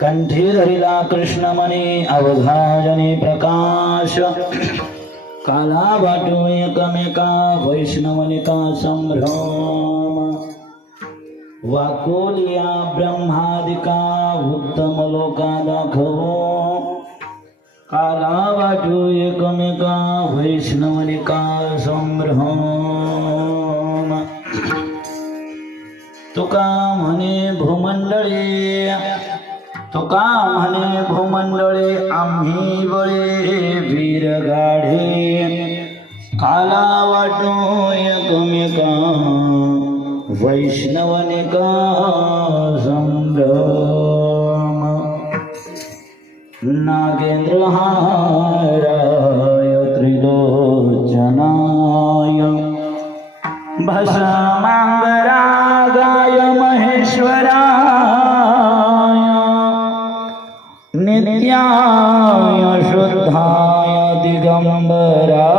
कंठी धरिला कृष्णमणी अवघाजने प्रकाश काला वाटू एकमेका वैष्णवनिका संभ्रम वाकोलिया ब्रह्मादिका उत्तम लोका दाखवो काला वाटू एकमेका वैष्णवनिका संभ्रम तुका म्हणे भूमंडळे तुका म्हणे भूमंडळे आम्ही बळे वीर गाढे काला वाटो एकमेका वैष्णवनिका संभ्रम नागेंद्रहाराय त्रिलोचनाय भस्मांगरागाय महेश्वराय नित्याय शुद्धाय दिगंबराय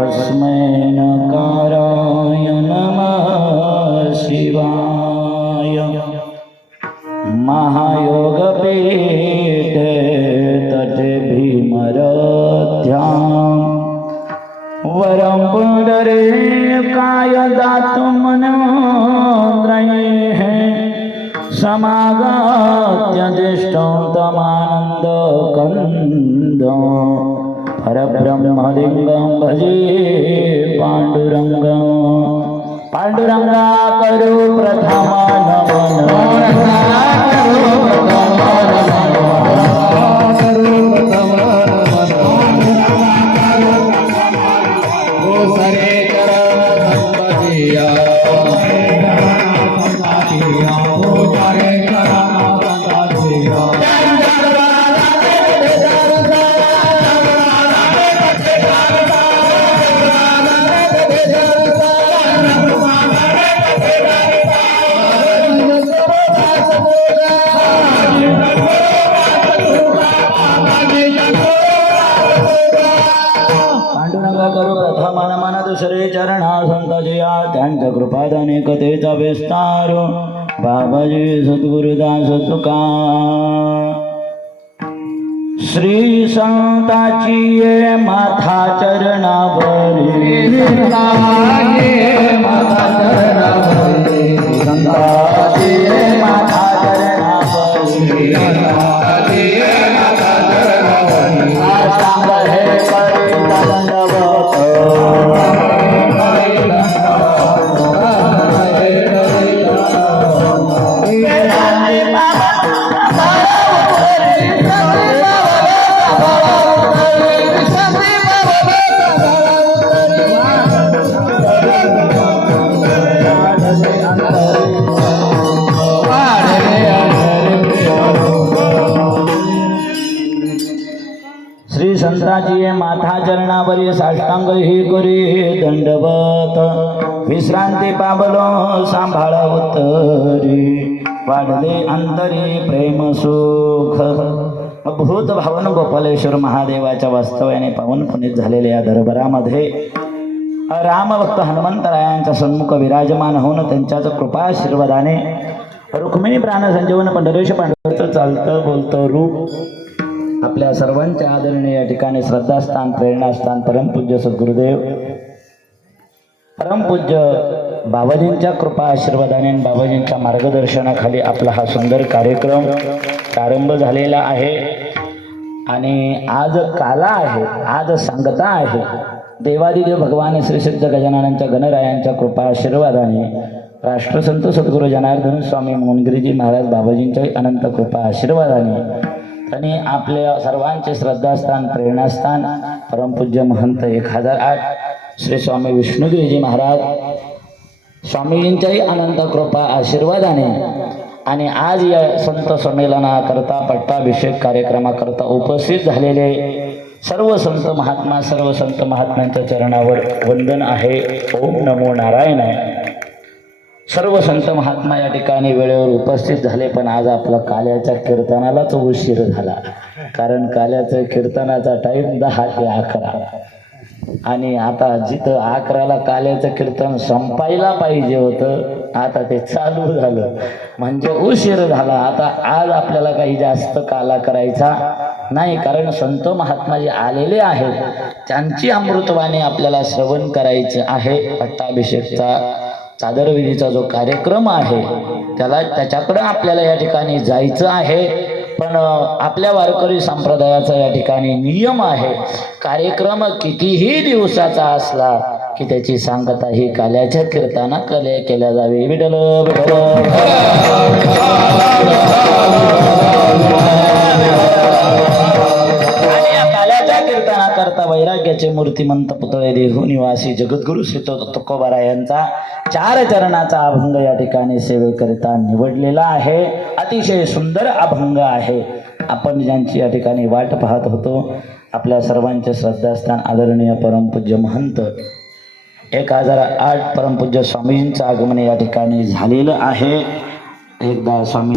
अस्मै नकाराय नमः शिवाय महायोगपीठे तटे भीमरथ्यां वरं पुंडरीकाय दातुमनोन्द्रयेः समागत्य ज्येष्ठं तमानन्दकन्दं परब्रह्मलिङ्गं भजे पाण्डुरङ्गं पाण्डुरङ्गा करो प्रथम नमन दुसरे चरणा संतजया त्यांच्या कृपादाने कथेचा विस्तार बाबाजी सद्गुरुदास तुका श्री संताची माथा चरणावरी संताची माथा चरणावरी सांग हे करी दंडवत श्री संताची माथा चरणावरी साष्टांग ही करी दंडवत विश्रांती पावलो सांभाळ उत्तरी वाढले अंतरी प्रेम सुख भूत भावन गोपालेश्वर महादेवाच्या वास्तव्याने पावन पुनीत झालेल्या या दरबारामध्ये रामभक्त हनुमंतरायांच्या सन्मुख विराजमान होऊन त्यांच्याच कृपा आशीर्वादाने रुक्मिणी प्राणसंजीवन पंढरेश पांडुरंगाचं चालतं बोलतं रूप आपल्या सर्वांच्या आदरणीय या ठिकाणी श्रद्धास्थान प्रेरणास्थान परमपूज्य सद्गुरुदेव परमपूज्य बाबाजींच्या कृपा आशीर्वादाने आणि बाबाजींच्या मार्गदर्शनाखाली आपला हा सुंदर कार्यक्रम प्रारंभ झालेला आहे. आणि आज काला आहे, आज सांगता आहे. देवादिदेव भगवान श्री सिद्ध गजाननांच्या गणरायांच्या कृपा आशीर्वादाने राष्ट्रसंत सद्गुरू जनार्दन स्वामी मोहनगिरीजी महाराज बाबाजींच्या अनंत कृपा आशीर्वादाने त्यांनी आपल्या सर्वांचे श्रद्धास्थान प्रेरणास्थान परमपूज्य महंत 1008 श्री स्वामी विष्णुगिरीजी महाराज स्वामीजींच्याही अनंत कृपा आशीर्वादाने आणि आज या संत संमेलनाकरता पट्टाभिषेक कार्यक्रमाकरता उपस्थित झालेले सर्व संत महात्मा, सर्व संत महात्म्यांच्या चरणावर वंदन आहे. ओम नमो नारायण. सर्व संत महात्मा या ठिकाणी वेळेवर उपस्थित झाले, पण आज आपला काल्याच्या कीर्तनालाच उशीर झाला. कारण काल्याचं कीर्तनाचा टाईम 10 ते 11 आणि आता जिथं 11ला काल्याचं कीर्तन संपायला पाहिजे होतं आता ते चालू झालं, म्हणजे उशीर झाला. आता आज आपल्याला काही जास्त काला करायचा नाही, कारण संत महात्मा जे आलेले आहेत त्यांची अमृतवाणी आपल्याला श्रवण करायचे आहे. पट्टाभिषेकचा चादरविधीचा जो कार्यक्रम आहे त्याच्याकडे आपल्याला या ठिकाणी जायचं आहे. पण आपल्या वारकरी संप्रदायाचा या ठिकाणी नियम आहे, कार्यक्रम कितीही दिवसाचा असला की त्याची सांगता ही काल्याच्या कीर्तना केल्या जावी. विठ्ठल करता वैराग्याचे मूर्तिमंत पुतळे देहू निवासी जगद्गुरु श्री तुकोबारा यांचा 4 चरणाचा अभंग या ठिकाणी सेवेकरिता निवडलेला आहे. अतिशय सुंदर अभंग आहे. आपण ज्यांची या ठिकाणी वाट पाहत होतो आपल्या सर्वांचे श्रद्धास्थान आदरणीय परमपूज्य महंत 1008 परमपूज्य स्वामींचं आगमन या ठिकाणी झालेलं आहे. एकदा स्वामी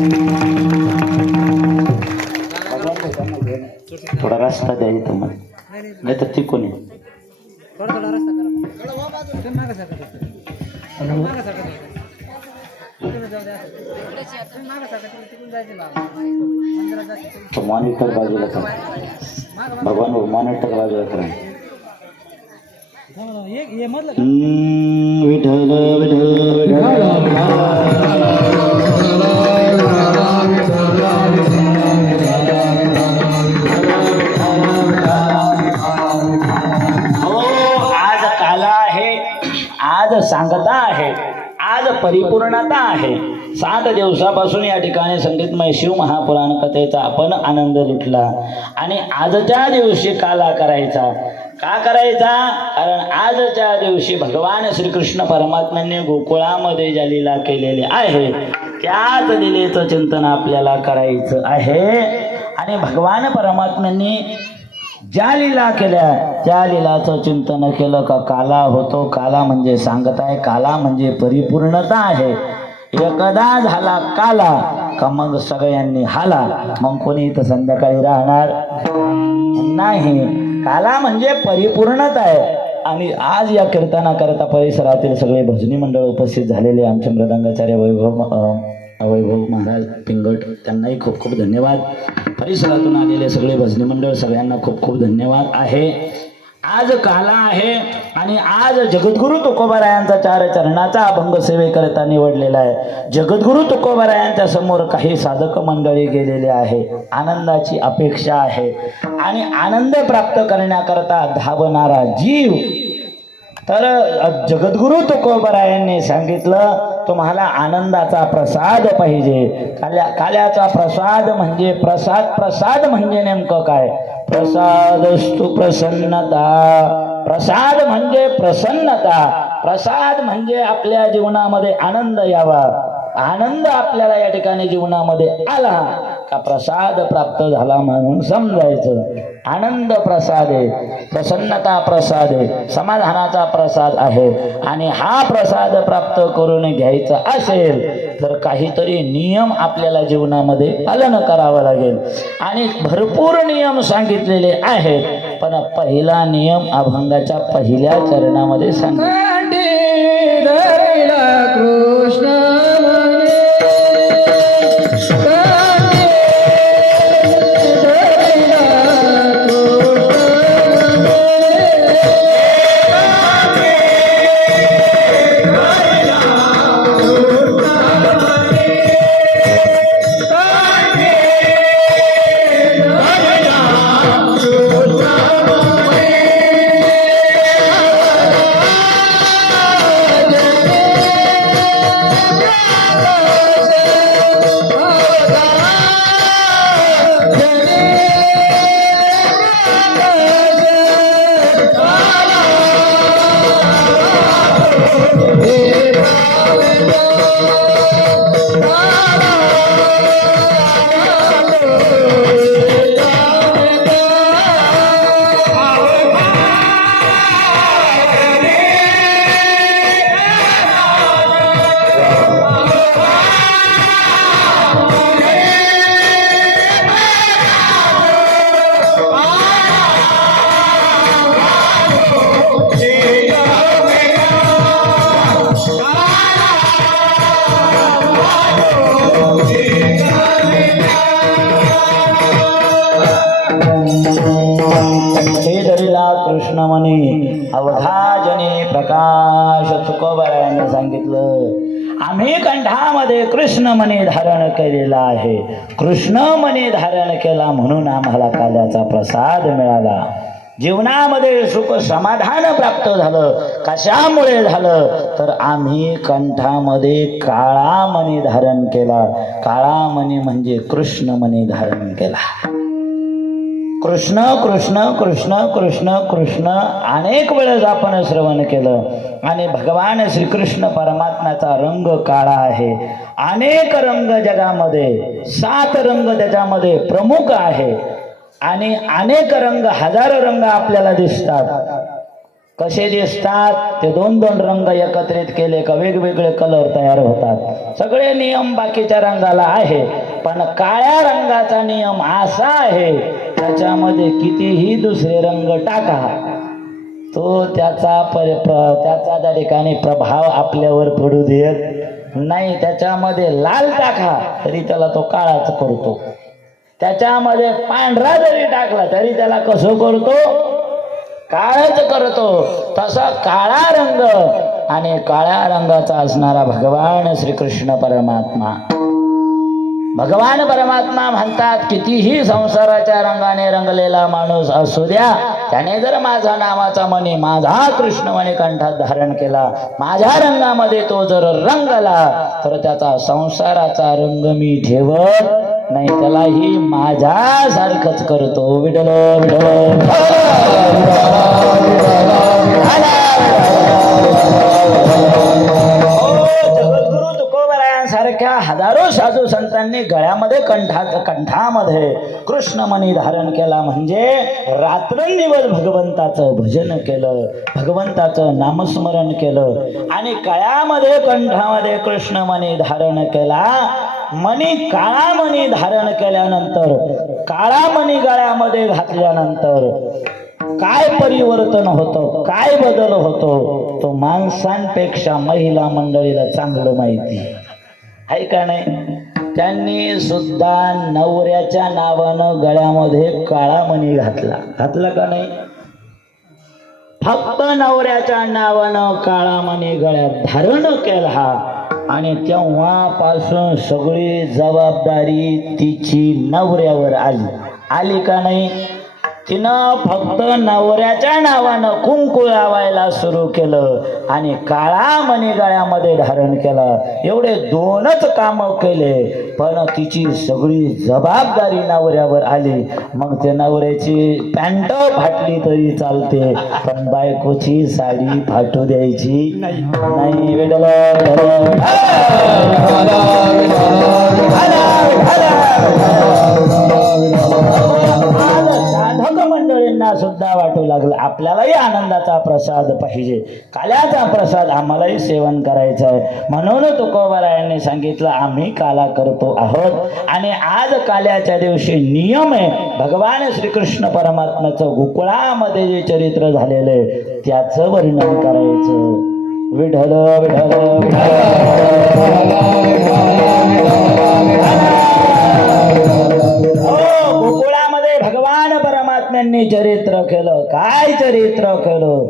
थोडा रस्ता द्यायचा तुम्हाला, नाही तर ती कोणी मॉनिटर बाजूला करा, भगवान मॉनिटर बाजूला करा. विठ्ठल आज सांगता आहे, आज परिपूर्णता आहे. 7 दिवसापासून या ठिकाणी संगीतमय शिव महापुराण कथेचा आपण आनंद लुटला आणि आजच्या दिवशी काला करायचा. का करायचा? कारण आजच्या दिवशी भगवान श्रीकृष्ण परमात्म्यांनी गोकुळामध्ये ज्या लीला केलेली आहे त्याच लीलेचं चिंतन आपल्याला करायचं आहे. आणि भगवान परमात्म्यांनी ज्या लीला केल्या त्या लीलाचं चिंतन केलं का काला होतो. काला म्हणजे सांगताय, काला म्हणजे परिपूर्णता आहे. एकदा झाला काला का मग सगळ्यांनी हाला, मग कोणी इथं संध्याकाळी राहणार नाही. काला म्हणजे परिपूर्णता आहे. आणि आज या कीर्तनाकरता परिसरातील सगळे भजनी मंडळ उपस्थित झालेले आमचे मृदंगाचार्य वैभव महाराज पिंगट, त्यांनाही खूप खूप धन्यवाद. परिसरातून आलेले सगळे भजनी मंडळ सगळ्यांना खूप खूप धन्यवाद आहे. आज काला आहे आणि आज जगद्गुरु तुकोबारायांचा 4 चरणाचा अभंग सेवेकरिता निवडलेला आहे. जगद्गुरु तुकोबारायांच्या समोर काही साधक मंडळी गेलेले आहे. आनंदाची अपेक्षा आहे आणि आनंद प्राप्त करण्याकरता धावणारा जीव. तर जगद्गुरु तुकोबारायांनी सांगितलं तुम्हाला आनंदाचा प्रसाद पाहिजे. काल्याचा प्रसाद म्हणजे प्रसाद म्हणजे नेमकं काय? प्रसादस्तु प्रसन्नता. प्रसाद म्हणजे प्रसन्नता. प्रसाद म्हणजे आपल्या जीवनामध्ये आनंद यावा. आनंद आपल्याला या ठिकाणी जीवनामध्ये आला का प्रसाद प्राप्त झाला म्हणून समजायचं. आनंद प्रसाद आहे, प्रसन्नता प्रसाद आहे, समाधानाचा प्रसाद आहे. आणि हा प्रसाद प्राप्त करून घ्यायचा असेल तर काहीतरी नियम आपल्याला जीवनामध्ये पालन करावं लागेल. आणि भरपूर नियम सांगितलेले आहेत, पण पहिला नियम अभंगाच्या पहिल्या चरणामध्ये सांगितला. कृष्ण कृष्ण म्हणे अवघाजने प्रकाश. तुकोबारायांनी सांगितलं आम्ही कंठामध्ये कृष्ण मणी धारण केलेला आहे. कृष्ण मणी धारण केला म्हणून आम्हाला काल्याचा प्रसाद मिळाला. जीवनामध्ये सुख समाधान प्राप्त झालं. कशामुळे झालं तर आम्ही कंठामध्ये काळा मणी धारण केला. काळा मणी म्हणजे कृष्ण मणी धारण केला. कृष्ण कृष्ण कृष्ण कृष्ण कृष्ण अनेक वेळेस आपण श्रवण केलं. आणि भगवान श्रीकृष्ण परमात्म्याचा रंग काळा आहे. अनेक रंग जगामध्ये 7 रंग त्याच्यामध्ये प्रमुख आहे. आणि अनेक रंग, हजारो रंग आपल्याला दिसतात. कसे दिसतात ते 2-2 रंग एकत्रित केले का वेगवेगळे कलर तयार होतात. सगळे नियम बाकीच्या रंगाला आहे. पण काळ्या रंगाचा नियम असा आहे, त्याच्यामध्ये कितीही दुसरे रंग टाका तो त्याचा त्या ठिकाणी प्रभाव आपल्यावर पडू देत नाही. त्याच्यामध्ये लाल टाका तरी त्याला तो काळाच करतो. त्याच्यामध्ये पांढरा जरी टाकला तरी त्याला कसं करतो, काळच करतो. तसा काळा रंग आणि काळ्या रंगाचा असणारा भगवान श्रीकृष्ण परमात्मा. भगवान परमात्मा म्हणतात कितीही संसाराच्या रंगाने रंगलेला माणूस असू द्या, त्याने जर माझा नावाचा मणी, माझा कृष्ण मणी कंठात धारण केला, माझ्या रंगामध्ये तो जर रंगला तर त्याचा संसाराचा रंग मी ठेवत नाही, त्यालाही माझ्यासारखंच करतो. विठ्ठल विठ्ठल सारख्या हजारो साधू संतांनी गळ्यामध्ये कंठामध्ये कृष्णमणी धारण केला. म्हणजे रात्रंदिवस भगवंताचं भजन केलं, भगवंताचं नामस्मरण केलं आणि गळ्यामध्ये कंठामध्ये कृष्णमणी धारण केला. मणी काळा मणी धारण केल्यानंतर, काळा मणी गळ्यामध्ये घातल्यानंतर काय परिवर्तन होतं, काय बदल होतो तो माणसांपेक्षा महिला मंडळीला चांगलं माहिती आहे का नाही. त्यांनी सुद्धा नवऱ्याच्या नावानं गळ्यामध्ये काळा मणी घातला का नाही. फक्त नवऱ्याच्या नावानं काळा मणी गळ्यात धारण केला आणि तेव्हापासून सगळी जबाबदारी तिची नवऱ्यावर आली का नाही. तिनं फक्त नवऱ्याच्या नावानं कुंकू लावायला सुरू केलं आणि काळा मणी गळ्यामध्ये धारण केला. एवढे 2च कामं केले, पण तिची सगळी जबाबदारी नवऱ्यावर आली. मग ते नवऱ्याची पॅन्ट फाटली तरी चालते, पण बायकोची साडी फाटू द्यायची नाही. साधक मंडळींना सुद्धा वाटू लागलं आपल्यालाही आनंदाचा प्रसाद पाहिजे, काल्याचा प्रसाद आम्हालाही सेवन करायचं आहे. म्हणून तुकोबारायांनी सांगितलं आम्ही काला करतो आहोत. आणि आज काल्याच्या दिवशी नियम आहे, भगवान श्रीकृष्ण परमात्म्याचं गोकुळामध्ये जे चरित्र झालेलं आहे त्याचं वर्णन करायचं. विठ्ठल विठ्ठल गोकुळामध्ये भगवान परमात्म्यांनी चरित्र केलं. काय चरित्र केलं.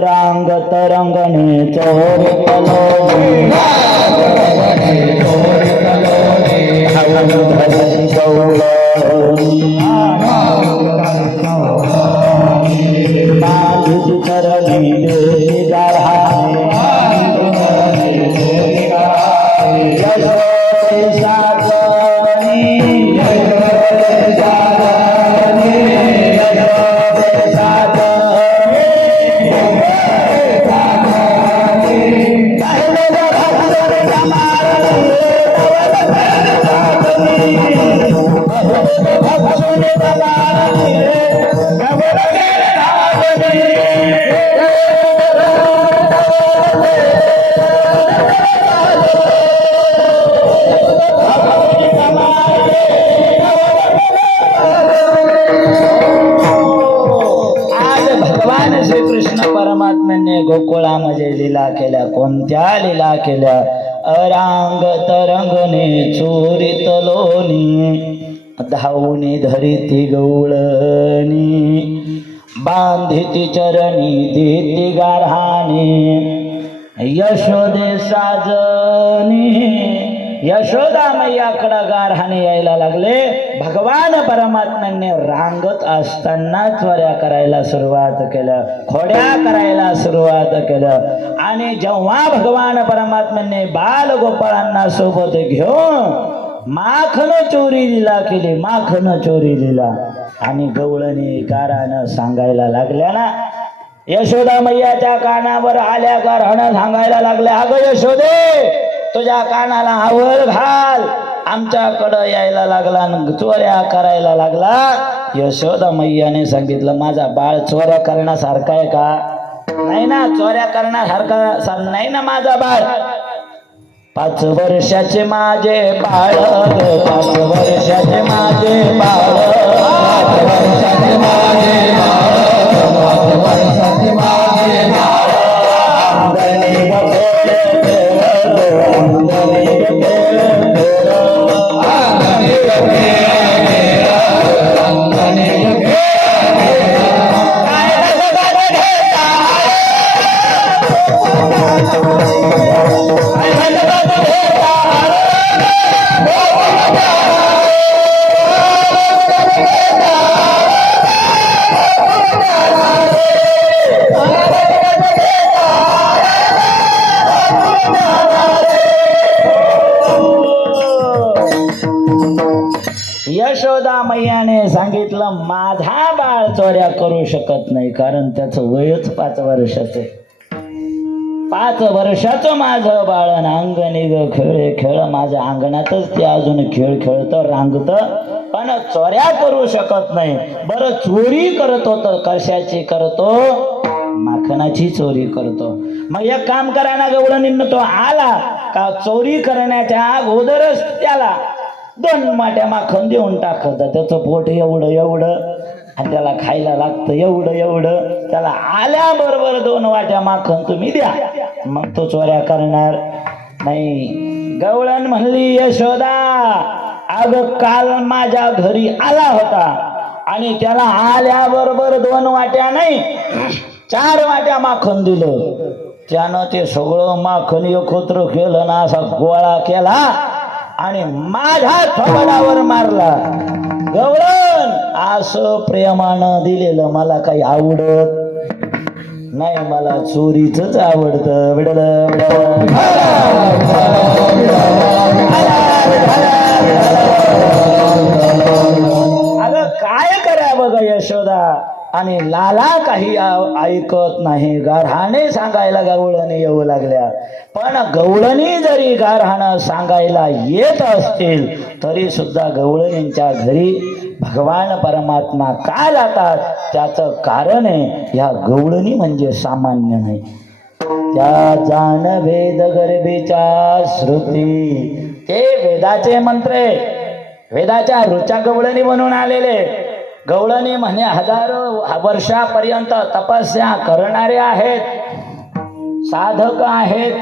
रांग तरंगणे साजनी कृष्णाने गोकुळामध्ये लीला केल्या. कोणत्या लीला केल्या? अरांग तरंगणे चोरीत लोणी, धावूनी धरिती गवळणी, बांधिती चरणी देती गारहाणे, यशोदे साजनी. यशोदा मैयाकडं गारहाणे यायला लागले. भगवान परमात्म्याने रांगत असताना चोऱ्या करायला सुरुवात केलं, खोड्या करायला सुरुवात केलं. आणि जेव्हा भगवान परमात्म्याने बाल गोपाळांना सोबत घेऊन माखन चोरी लीला केली, माखन चोरी लीला. आणि गवळणी गारानं सांगायला लागल्या ना, यशोदा मैयाच्या कानावर आल्या गारहाणं सांगायला लागल्या, अगं यशोदे तुझ्या कानाला आवळ घाल, आमच्याकडं यायला लागला चोऱ्या करायला लागला. यशोदा मैयाने सांगितलं, माझा बाळ चोऱ्या करण्यासारखा आहे का? नाही ना, चोऱ्या करण्यासारखा नाही ना माझा बाळ. 5 वर्षाचे माझे बाळ, 5 वर्षाचे माझे बाळ, 5 वर्षाचे माझे बाळ, 5 वर्षाचे माझे बाळ. यशोदा मैयाने सांगितलं, माझा बाळ चोऱ्या करू शकत नाही, कारण त्याचं वयच 5 वर्षाचं. 5 वर्षाचं माझं बाळ अंगणी ग खेळ खेळ, माझ्या अंगणातच ते अजून खेळ खेळतं, रांगतं, पण चोऱ्या करू शकत नाही. बरं चोरी करत होतं, कशाची करतो? माखनाची चोरी करतो. मग एक काम करा ना, गवळणींना तो आला का चोरी करण्याच्या अगोदरच त्याला 2 वाट्या माखन देऊन टाकत. त्याचं पोट एवढं एवढं आणि त्याला खायला लागतं एवढं एवढं. त्याला आल्याबरोबर 2 वाट्या माखन तुम्ही द्या, मग तो चोऱ्या करणार नाही. गवळण म्हणली, यशोदा अगं काल माझ्या घरी आला होता आणि त्याला आल्याबरोबर 2 वाट्या नाही 4 वाट्या माखन दिलं. त्यानं ते सगळं माखन एकत्र केलं ना, असा गोळा केला आणि माझ्या थोबडावर मारला. गवळण असं प्रेमानं दिलेलं मला काही आवडत नाही, मला चोरीच आवडतं. अगं काय करा बघा यशोदा, आणि लाला काही ऐकत नाही. गारहाणे सांगायला गवळणी येऊ लागल्या, पण गवळणी जरी गारहाणं सांगायला येत असतील तरी सुद्धा गवळणींच्या घरी भगवान परमात्मा का जातात त्याचं कारण आहे, ह्या गवळणी म्हणजे सामान्य नाही. त्या जाण वेद गर्भीच्या श्रुती, ते वेदाचे मंत्रे, वेदाच्या ऋचा गवळणी बनून आलेले. गवळणी म्हणे हजारो वर्षापर्यंत तपस्या करणारे आहेत, साधक आहेत,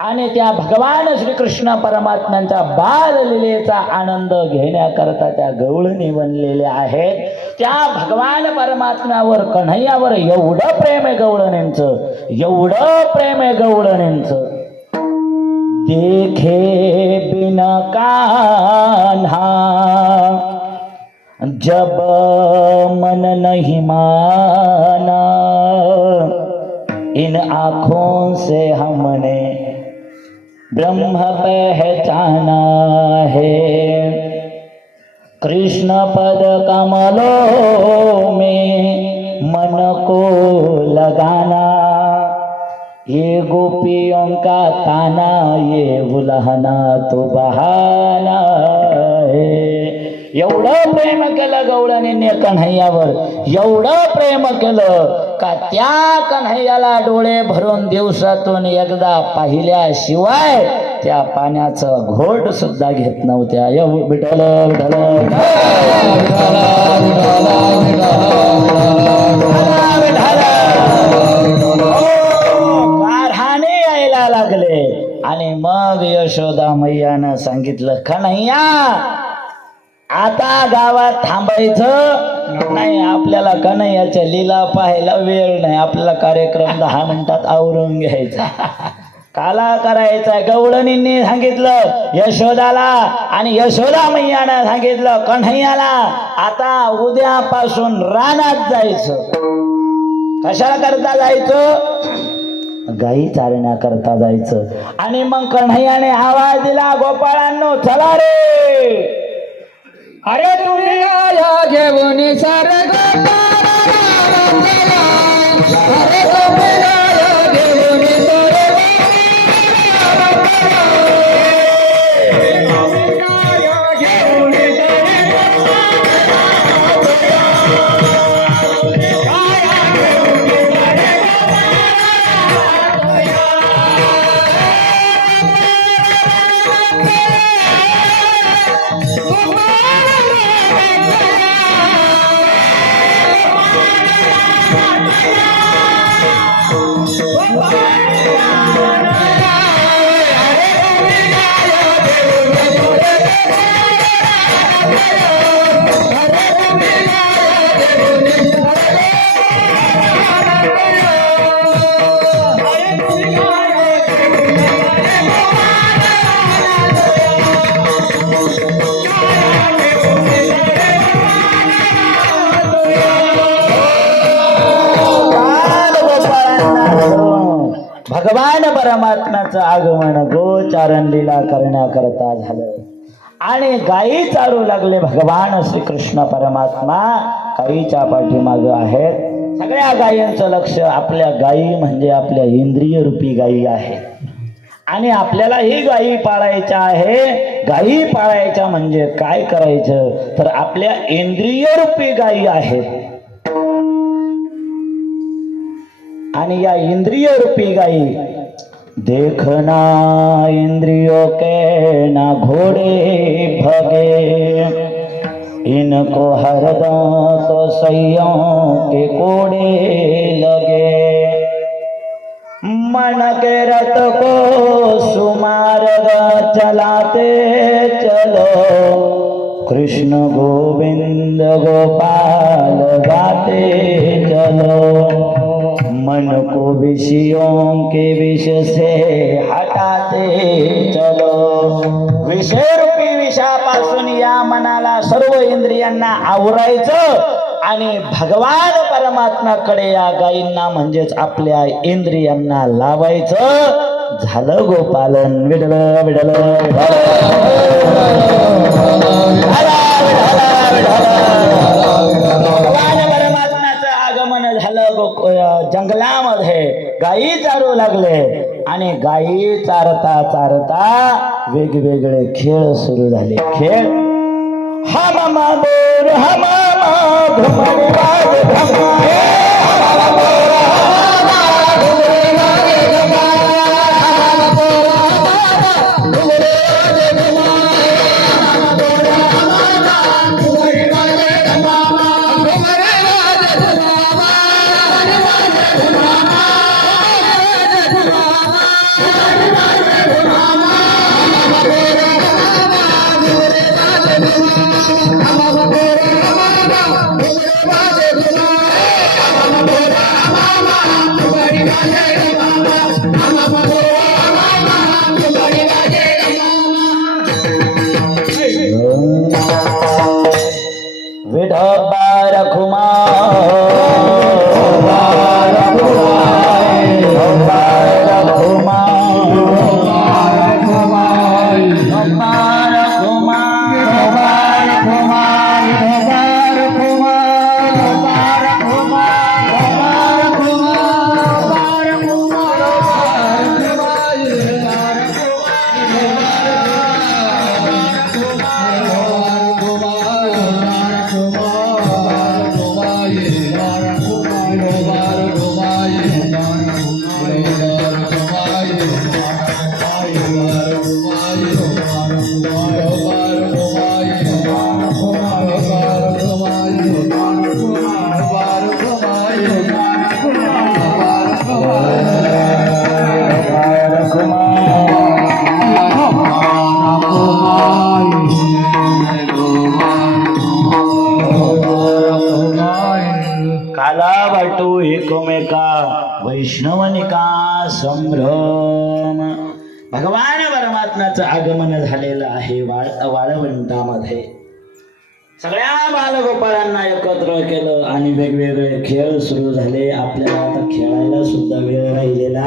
आणि त्या भगवान श्रीकृष्ण परमात्म्यांचा बाललीलेचा आनंद घेण्याकरता त्या गवळणी बनलेल्या आहेत. त्या भगवान परमात्म्यावर, कन्हैयावर एवढं प्रेम आहे गवळणींचं, एवढं प्रेम आहे गवळणींचं. देखे बिन कान्हा जब मन नहीं माना, इन आँखों से हमने ब्रह्म पहचाना है. कृष्ण पद कमलों में मन को लगाना, ये गोपियों का ताना, ये उल्हना तो बहाना है. एवढं प्रेम केलं गवळणीने कन्हैयावर, एवढं प्रेम केलं का त्या कन्हैयाला डोळे भरून दिवसातून एकदा पाहिल्याशिवाय त्या पाण्याचं घोट सुद्धा घेत नव्हत्या. विठ्ठल विठ्ठल विठ्ठल सांगितलं का नाही या आता गावात थांबायचं नाही, आपल्याला कन्हैयाच्या लीला पाहायला वेळ नाही, आपल्याला कार्यक्रम 10 मिनिटात आवरून घ्यायचा. काला करायचा. गवळणींनी सांगितलं यशोदाला आणि यशोदा मैयानं सांगितलं कन्हैयाला आता उद्यापासून रानात जायचं. कशाला करता जायचं? गाई चारण्याकरता जायचं. आणि मग कन्हैयाने आवाज दिला गोपाळांनो चला रे. अरे तुम्ही आया घेऊन सारे भगवान परमात्म्याचं आगमन गोचारण लीला करण्याकरता झालं. आणि गायी चारू लागले. भगवान श्रीकृष्ण परमात्मा गायीच्या पाठीमाग आहेत. सगळ्या गायींचं लक्ष आपल्या गायी म्हणजे आपल्या इंद्रिय रूपी गायी आहे. आणि आपल्याला ही गायी पाळायच्या आहे. गायी पाळायच्या म्हणजे काय करायचं तर आपल्या इंद्रिय रूपी गायी आहेत. आणि या इंद्रिय रूपी गायी देखना इंद्रियों के ना घोड़े भगे इनको हरदम तो सैयों के कोड़े लगे मन के रथ को सुमार्ग चलाते चलो कृष्ण गोविंद गोपाल गाते चलो मन को विषयों के विष से हटाते चलो. विषय रूपी विषापासून या मनाला सर्व इंद्रियांना आवरायचं आणि भगवान परमात्म्याकडे या गायींना म्हणजेच आपल्या इंद्रियांना लावायचं. झालं गोपालन. विडल विडल जंगलामध्ये गायी चारू लागले. आणि गायी चारता चारता वेगवेगळे खेळ सुरू झाले. खेळ हमामा बोर हमामा घुमडी वाग घमाए Come on, वाटू एकमेका वैष्णवनिका संभ्रम. भगवान परमात्म्याचं आगमन झालेलं आहे वाळवंटामध्ये. सगळ्या बालगोपाळांना एकत्र केलं आणि वेगवेगळे खेळ सुरू झाले. आपल्याला आता खेळायला सुद्धा वेळ राहिलेला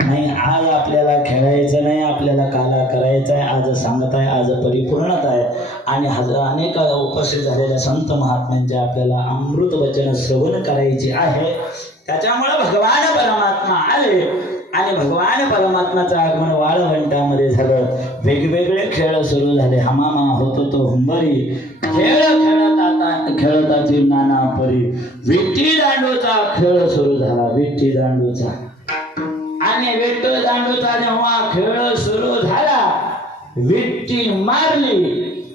नाही. आज आपल्याला खेळायचं नाही, आपल्याला काला करायचा आहे. आज सांगताय, आज परिपूर्णता आहे आणि अनेक उपस्थित झालेल्या संत महात्म्यांचे आपल्याला अमृत वचन श्रवण करायचे आहे. त्याच्यामुळं भगवान परमात्मा आले आणि भगवान परमात्म्याचं आगमन वाळवंटामध्ये झालं. वेगवेगळे खेळ सुरू झाले. हमामा होतो तो हुंबरी, खेळ खेळताची नाना परी. विट्टी दांडूचा खेळ सुरू झाला. विट्टी दांडूचा आणि विठ्ठल दांडूचा जेव्हा खेळ सुरू झाला, विट्टी मारली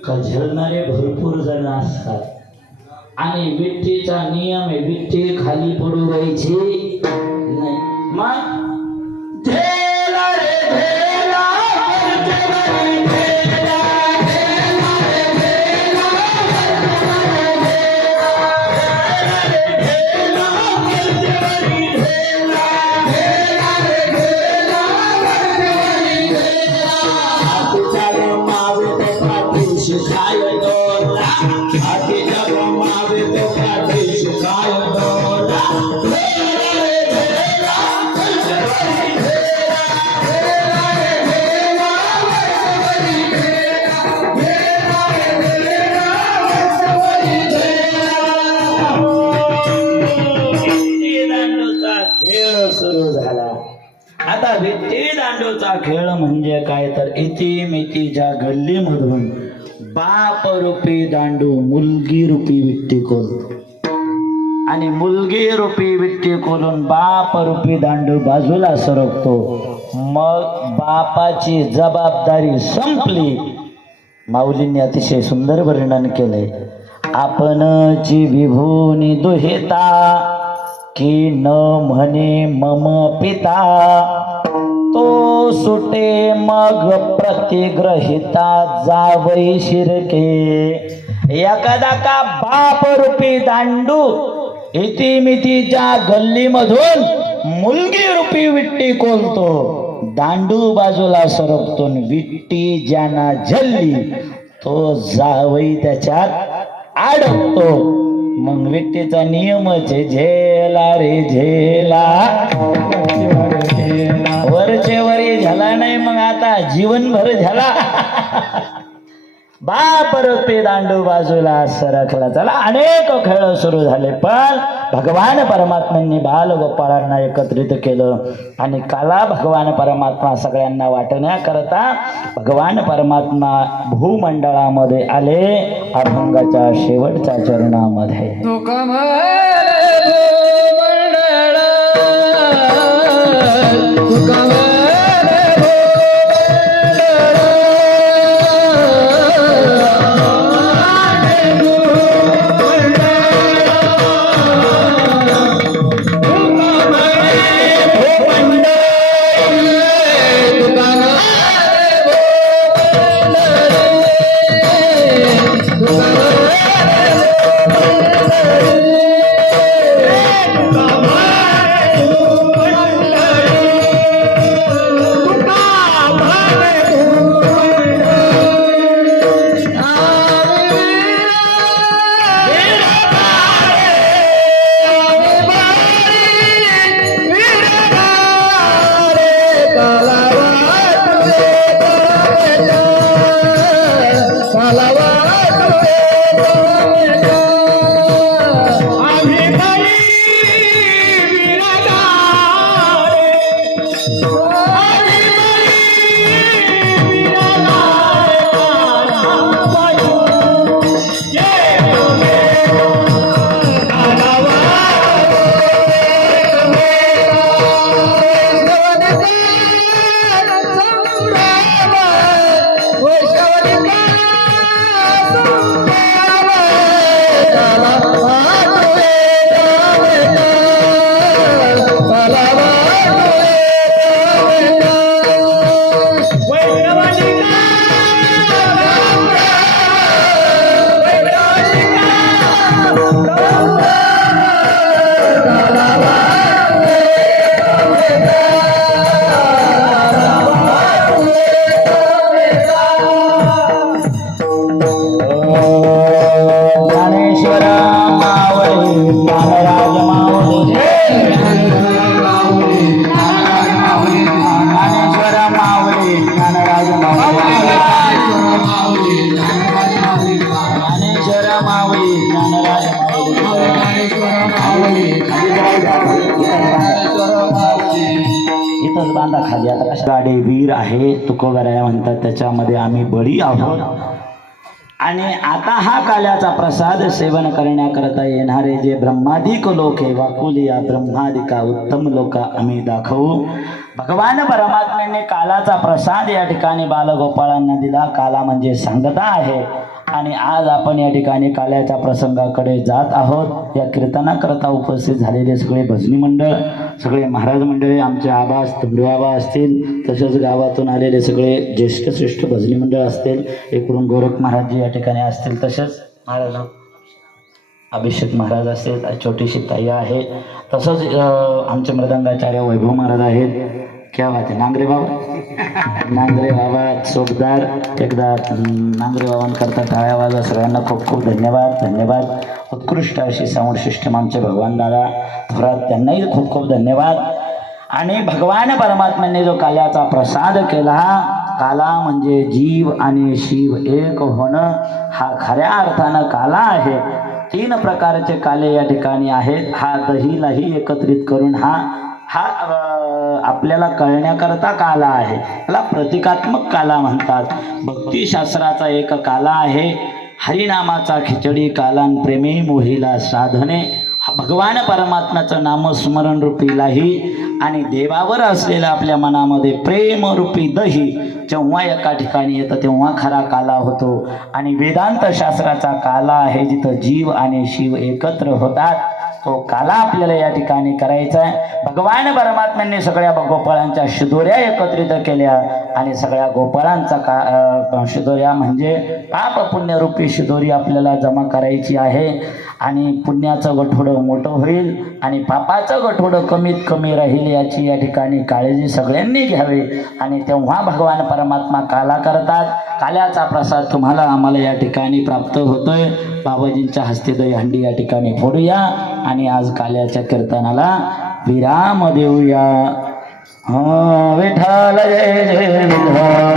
का झेलणारे भरपूर जण असतात. आणि विट्टीचा नियम आहे, विट्टी खाली पडू द्यायची नाही. मग झेला रे झेला, वरचेवरी झेला, झेला रे झेला, वरचेवरी झेला, वरचेवरी झेला, झेला रे झेला, वरचेवरी झेला. हातीचा मावे तो पाठीशी काय डोला, हातीचा मावे तो पाठीशी काय डोला. खेळ सुरू झाला. आता विट्टी दांडूचा खेळ म्हणजे काय तर इतिमितीच्या गल्लीमधून बाप रूपी दांडू मुलगी रूपी विट्टी खोलतो आणि मुलगी रूपी विट्टी खोलून बाप रूपी दांडू बाजूला सरकतो. मग बापाची जबाबदारी संपली. माऊलींनी अतिशय सुंदर वर्णन केले. आपणची विभूनी दुहिता की न म्हणे मम पिता, तो सुटे मग प्रतिग्रहिता जावई शिरके. एखादा का बाप रूपी दांडू इतिमितीच्या गल्लीमधून मुलगी रूपी विट्टी कोलतो. दांडू बाजूला सरकतो. विट्टी ज्यांना झल्ली तो जावई त्याच्यात अडकतो. मग विट्टीचा नियमच आहे, झेला रे झेला, वरचे वरी झाला नाही मग आता जीवनभर झाला. बाप रूपी दांडू बाजूला सरकला. चला अनेक खेळ सुरू झाले. पण भगवान परमात्म्यांनी बालगोपाळांना एकत्रित केलं आणि काला भगवान परमात्मा सगळ्यांना वाटण्याकरता भगवान परमात्मा भूमंडळामध्ये आले. अभंगाच्या शेवटच्या चरणामध्ये इथंच बांधा खाली. आता कशा गाडे वीर आहे तुकोबराया म्हणतात, त्याच्यामध्ये आम्ही बळी आहोत. आणि आता हा काल्याचा प्रसाद सेवन करण्याकरता येणारे जे ब्रह्मादिक लोक आहे, वाकुलिया ब्रह्मादिका उत्तम लोक आम्ही दाखवू. भगवान परमात्म्याने कालाचा प्रसाद या ठिकाणी बालगोपाळांना दिला. काला म्हणजे सांगता आहे. आणि आज आपण या ठिकाणी काल्याच्या प्रसंगाकडे जात आहोत. या कीर्तनाकरता उपस्थित झालेले सगळे भजनी मंडळ, सगळे महाराज मंडळी, आमचे आबा तुंबे आबा असतील, तसेच गावातून आलेले सगळे ज्येष्ठ श्रेष्ठ भजनी मंडळ असतील, इकडून गोरख महाराजजी या ठिकाणी असतील, तसेच महाराज अभिषेक महाराज असतील, छोटीशी ताई आहे, तसंच आमचे मृदंगाचार्य वैभव महाराज आहेत. क्या बात आहे. नांगरे बाबा चोपदार. एकदा नांगरे बाबांकरता टाळ्या वाजवा. सगळ्यांना खूप खूप धन्यवाद. उत्कृष्ट अशी साऊंड सिस्टम आमचे भगवान दादा थोरात, त्यांनाही खूप खूप धन्यवाद. आणि भगवान परमात्म्याने जो काल्याचा प्रसाद केला, काला म्हणजे जीव आणि शिव एक होणं, हा खऱ्या अर्थानं काला आहे. 3 प्रकारचे काले या ठिकाणी आहेत. हा दहीलाही एकत्रित करून हा आपल्याला कळण्याकरता काला आहे. त्याला प्रतिकात्मक काला म्हणतात. भक्तिशास्त्राचा एक काला आहे. हरिनामाचा खिचडी कालान प्रेमी मोहिला साधने. भगवान परमात्म्याचं नामस्मरण रूपीलाही आणि देवावर असलेलं आपल्या मनामध्ये प्रेमरूपी दही जेव्हा एका ठिकाणी येतं तेव्हा खरा काला होतो. आणि वेदांत शास्त्राचा काला आहे, जिथं जीव आणि शिव एकत्र होतात, तो काला आपल्याला या ठिकाणी करायचा आहे. भगवान परमात्म्यांनी सगळ्या गोपाळांच्या शिदोऱ्या एकत्रित केल्या आणि सगळ्या गोपाळांचा शिदोऱ्या म्हणजे पाप पुण्यरूपी शिदोरी आपल्याला जमा करायची आहे. आणि पुण्याचं गठोडं मोठं होईल आणि पापाचं गठोडं कमीत कमी राहील, याची या ठिकाणी काळजी सगळ्यांनी घ्यावी. आणि तेव्हा भगवान परमात्मा काला करतात. काल्याचा प्रसाद तुम्हाला आम्हाला या ठिकाणी प्राप्त होतोय. बाबाजींच्या हस्ते दहीहंडी या ठिकाणी फोडूया आणि आज काल्याच्या कीर्तनाला विराम देऊया. विठ्ठल जय जय विठ्ठल.